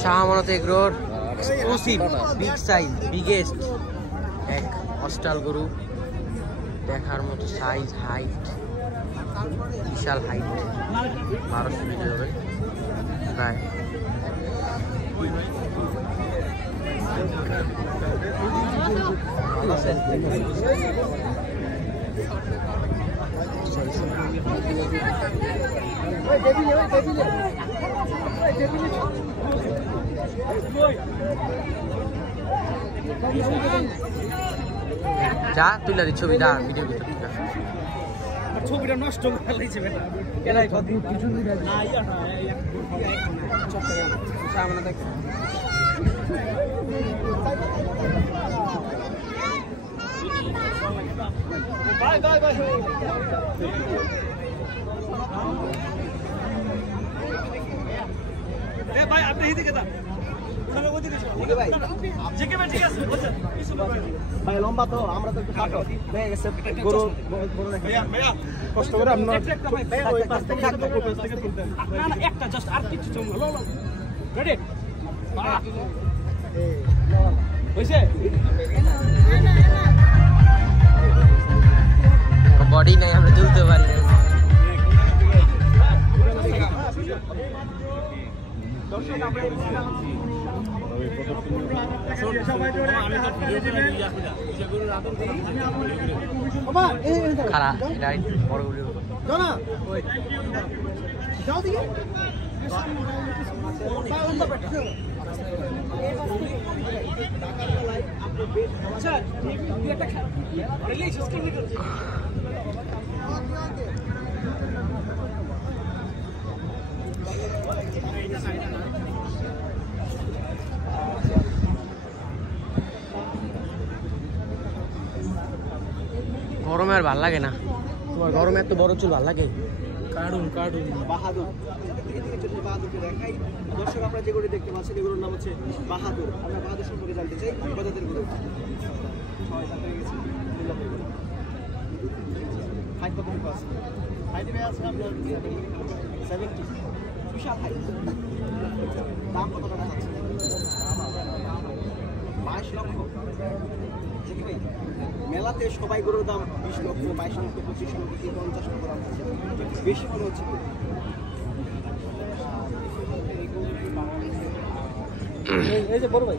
Shah Amanat এগ্রোর exclusive big size biggest এক অস্টাল গরু, দেখার মতো সাইজ, হাইট বিশাল হাইট, 1200 লিটার হবে প্রায়। যা তুই লাগি ছবিটা ভিডিও করতে ছবিটা নষ্ট করে লাইছে বেটা এলাই কত কিছু না ইয়া না চট্টগ্রাম সামনে দেখ বাই বাই বাই এ ভাই আপনি এদিকে দাও ওখানে ওদিকে দিছো ওকে ভাই ঠিক আছে ভাই লম্বা তো আমরা তো একটু কাটো হয়ে গেছে গরু গরু রাখি ভাইয়া কষ্ট করে আপনি একটা ভাই ওই পাশ থেকে তুলতে না না একটা জাস্ট আর কিছু চল হলো রেডি হইছে বডি নাই আমরা তুলতে পারি না। দর্শক আমরা খারা এটা বড় গুলো না ওই যাও দিকে আচ্ছা তুই একটা রিলিজ স্ক্রিন নিয়ে গরমে আর ভাল লাগে না, তোমার গরমে এত বড় চুল ভাল লাগে? কার্টুন কার্টুন বাহাদুর বাহাদুরকে দেখাই। দর্শক আপনারা যে গরু দেখতে পাচ্ছেন এগুলোর নাম হচ্ছে বাহাদুর। আমরা বাহাদুর সম্পর্কে জানতে চাই। বাজাতের গরু হাইট কত আছে? হাইট আছে আপনার 70 বিশাল হাইট। দাম কত টাকা আছে? 22 লক্ষ। মেলাতে সবাই গরুর দাম 20 লক্ষ 22 লক্ষ 25 লক্ষ 50 লক্ষ দাম বেশি মনে হচ্ছে। এই যে বড় ভাই